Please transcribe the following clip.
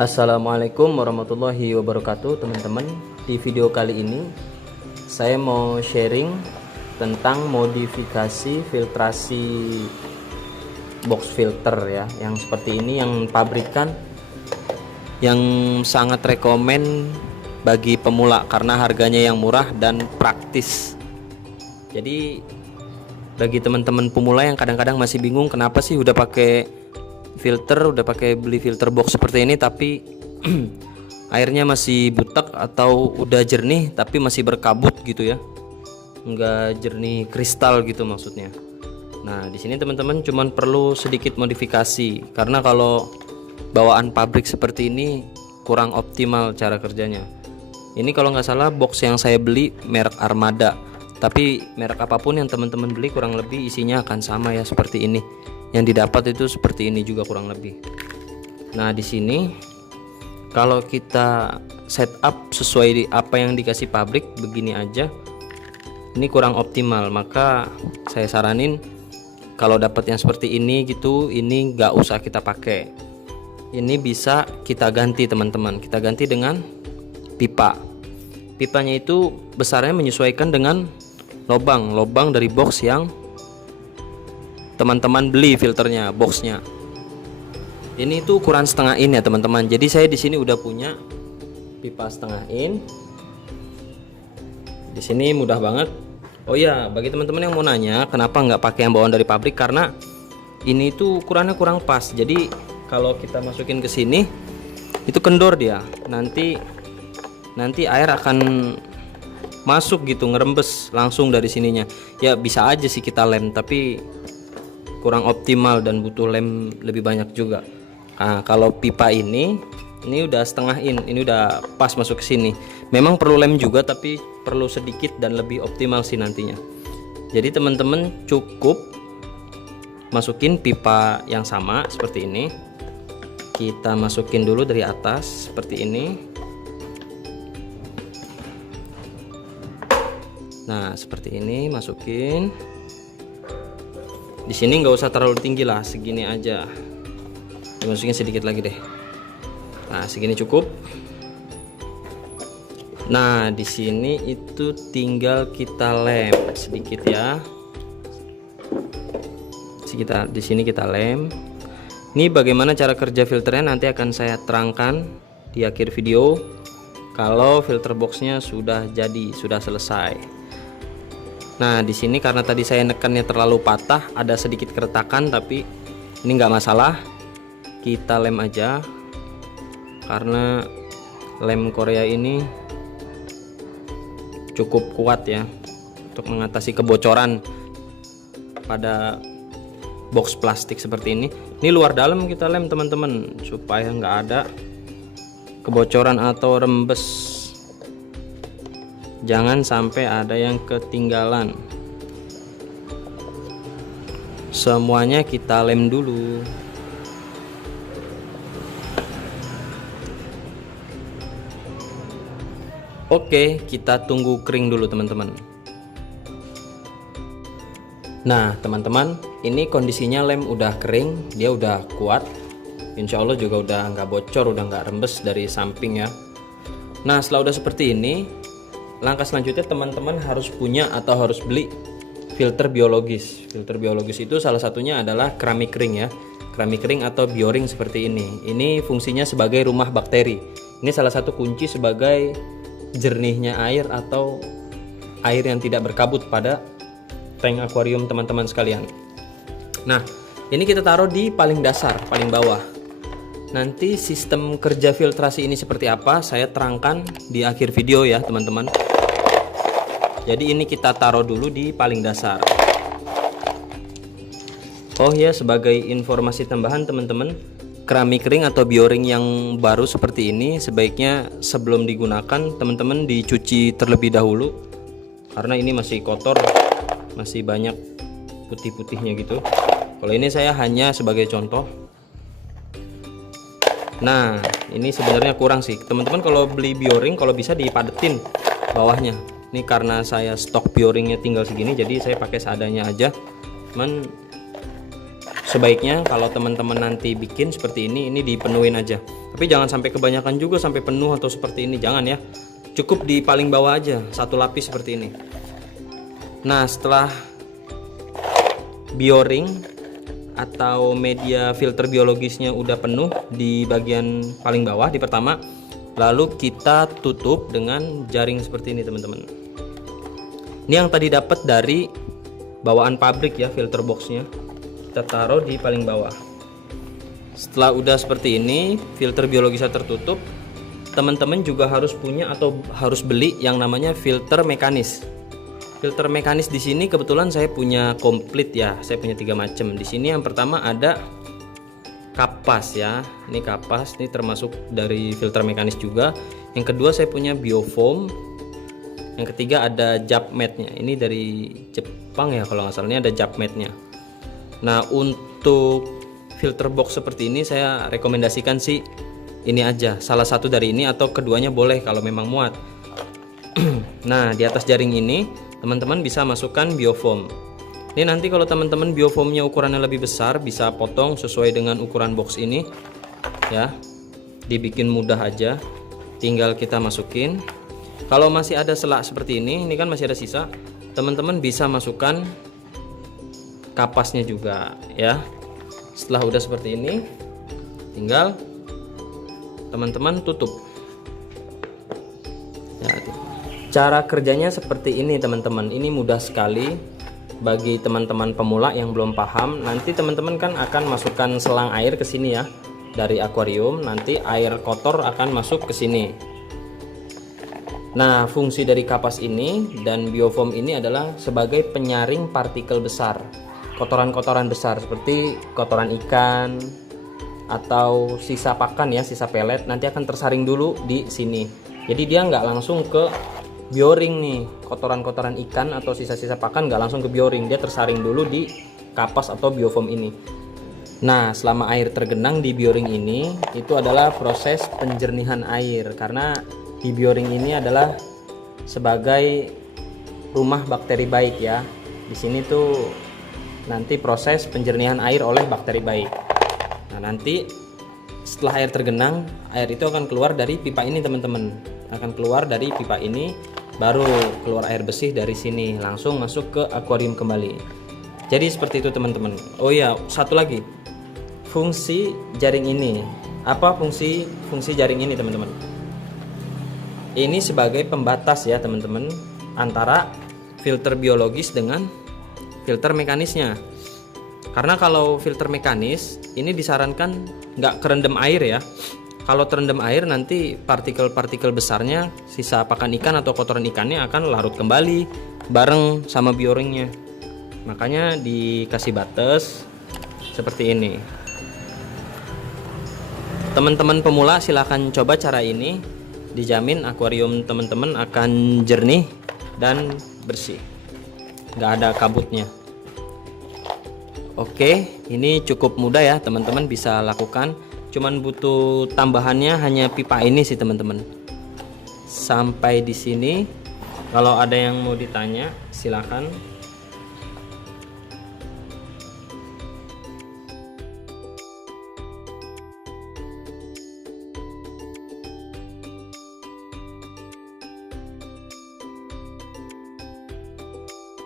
Assalamualaikum warahmatullahi wabarakatuh teman-teman. Di video kali ini saya mau sharing tentang modifikasi filtrasi box filter ya, yang seperti ini, yang pabrikan, yang sangat rekomen bagi pemula karena harganya yang murah dan praktis. Jadi bagi teman-teman pemula yang kadang-kadang masih bingung kenapa sih udah pakai beli filter box seperti ini tapi airnya masih butek atau udah jernih tapi masih berkabut gitu ya, nggak jernih kristal gitu maksudnya. Nah di sini teman-teman cuman perlu sedikit modifikasi karena kalau bawaan pabrik seperti ini kurang optimal cara kerjanya. Ini kalau nggak salah box yang saya beli merek Armada, tapi merek apapun yang teman-teman beli kurang lebih isinya akan sama ya, seperti ini. Yang didapat itu seperti ini juga kurang lebih. Nah di sini kalau kita setup sesuai di apa yang dikasih pabrik begini aja, ini kurang optimal. Maka saya saranin kalau dapat yang seperti ini gitu, ini nggak usah kita pakai. Ini bisa kita ganti teman-teman. Kita ganti dengan pipa. Pipanya itu besarnya menyesuaikan dengan lubang dari box yang teman-teman beli filternya, boxnya. Ini tuh ukuran setengah in ya teman-teman. Jadi saya di sini udah punya pipa setengah in. Di sini mudah banget. Oh ya, bagi teman-teman yang mau nanya kenapa nggak pakai yang bawaan dari pabrik, karena ini tuh ukurannya kurang pas. Jadi kalau kita masukin ke sini itu kendor dia. Nanti air akan masuk gitu, ngerembes langsung dari sininya. Ya bisa aja sih kita lem, tapi kurang optimal dan butuh lem lebih banyak juga. Nah, kalau pipa ini udah setengah in, ini udah pas masuk ke sini. Memang perlu lem juga tapi perlu sedikit dan lebih optimal sih nantinya. Jadi teman-teman cukup masukin pipa yang sama seperti ini. Kita masukin dulu dari atas seperti ini. Nah, seperti ini masukin. Di sini nggak usah terlalu tinggi lah, segini aja. Dimasukin sedikit lagi deh. Nah, segini cukup. Nah, di sini itu tinggal kita lem sedikit ya. Di sini kita lem. Ini bagaimana cara kerja filternya nanti akan saya terangkan di akhir video. Kalau filter boxnya sudah jadi, sudah selesai. Nah di sini karena tadi saya nekannya terlalu patah, ada sedikit keretakan, tapi ini nggak masalah, kita lem aja karena lem Korea ini cukup kuat ya untuk mengatasi kebocoran pada box plastik seperti ini. Ini luar dalam kita lem teman-teman supaya nggak ada kebocoran atau rembes. Jangan sampai ada yang ketinggalan. Semuanya kita lem dulu. Oke, kita tunggu kering dulu teman-teman. Nah teman-teman, ini kondisinya lem udah kering, dia udah kuat. Insya Allah juga udah nggak bocor, udah nggak rembes dari samping ya. Nah setelah udah seperti ini, langkah selanjutnya teman-teman harus punya atau harus beli filter biologis. Filter biologis itu salah satunya adalah keramik ring ya. Keramik ring atau bioring seperti ini. Ini fungsinya sebagai rumah bakteri. Ini salah satu kunci sebagai jernihnya air atau air yang tidak berkabut pada tank akuarium teman-teman sekalian. Nah, ini kita taruh di paling dasar, paling bawah. Nanti sistem kerja filtrasi ini seperti apa saya terangkan di akhir video ya teman-teman. Jadi ini kita taruh dulu di paling dasar. Oh ya, sebagai informasi tambahan teman-teman, keramik ring atau bioring yang baru seperti ini sebaiknya sebelum digunakan teman-teman dicuci terlebih dahulu, karena ini masih kotor, masih banyak putih-putihnya gitu. Kalau ini saya hanya sebagai contoh. Nah ini sebenarnya kurang sih teman-teman. Kalau beli bioring kalau bisa dipadetin bawahnya. Ini karena saya stok bioringnya tinggal segini, jadi saya pakai seadanya aja. Sebaiknya kalau teman-teman nanti bikin seperti ini dipenuhin aja. Tapi Tapi jangan sampai kebanyakan juga, sampai penuh atau seperti ini, jangan ya. Cukup di paling bawah aja, satu lapis seperti ini. Nah, setelah bioring atau media filter biologisnya udah penuh di bagian paling bawah, di pertama, lalu kita tutup dengan jaring seperti ini teman-teman. Ini yang tadi dapat dari bawaan pabrik ya, filter boxnya kita taruh di paling bawah. Setelah udah seperti ini, filter biologisnya tertutup, teman-teman juga harus punya atau harus beli yang namanya filter mekanis. Filter mekanis di sini kebetulan saya punya komplit ya, saya punya 3 macam. Di sini yang pertama ada kapas ya, ini kapas, ini termasuk dari filter mekanis juga. Yang kedua saya punya biofoam. Yang ketiga ada jab mat-nya, ini dari Jepang ya kalau nggak salah, ini ada jab mat-nya. Nah, untuk filter box seperti ini saya rekomendasikan sih ini aja, salah satu dari ini atau keduanya boleh kalau memang muat. Nah, di atas jaring ini teman-teman bisa masukkan biofoam. Ini nanti kalau teman-teman biofoamnya ukurannya lebih besar, bisa potong sesuai dengan ukuran box ini ya, dibikin mudah aja, tinggal kita masukin. Kalau masih ada selak seperti ini kan masih ada sisa, teman-teman bisa masukkan kapasnya juga ya. Setelah udah seperti ini, tinggal teman-teman tutup ya. Cara kerjanya seperti ini teman-teman, ini mudah sekali bagi teman-teman pemula yang belum paham. Nanti teman-teman kan akan masukkan selang air ke sini ya, dari akuarium, nanti air kotor akan masuk ke sini. Nah, fungsi dari kapas ini dan biofoam ini adalah sebagai penyaring partikel besar, kotoran-kotoran besar seperti kotoran ikan atau sisa pakan ya, sisa pelet, nanti akan tersaring dulu di sini. Jadi dia nggak langsung ke bioring nih, kotoran-kotoran ikan atau sisa-sisa pakan nggak langsung ke bioring, dia tersaring dulu di kapas atau biofoam ini. Nah, selama air tergenang di bioring ini, itu adalah proses penjernihan air, karena di bioring ini adalah sebagai rumah bakteri baik ya. Di sini tuh nanti proses penjernihan air oleh bakteri baik. Nah, nanti setelah air tergenang, air itu akan keluar dari pipa ini teman-teman, akan keluar dari pipa ini, baru keluar air bersih dari sini, langsung masuk ke akuarium kembali. Jadi seperti itu teman-teman. Oh iya, satu lagi, fungsi jaring ini. Apa fungsi jaring ini teman-teman? Ini sebagai pembatas ya teman-teman, antara filter biologis dengan filter mekanisnya. Karena kalau filter mekanis ini disarankan nggak kerendam air ya. Kalau terendam air nanti partikel-partikel besarnya, sisa pakan ikan atau kotoran ikannya akan larut kembali bareng sama bioringnya. Makanya dikasih batas seperti ini. Teman-teman pemula silahkan coba cara ini, dijamin akuarium teman-teman akan jernih dan bersih, nggak ada kabutnya. Oke, ini cukup mudah ya teman-teman, bisa lakukan. Cuman butuh tambahannya hanya pipa ini sih teman-teman. Sampai di sini. Kalau ada yang mau ditanya silakan.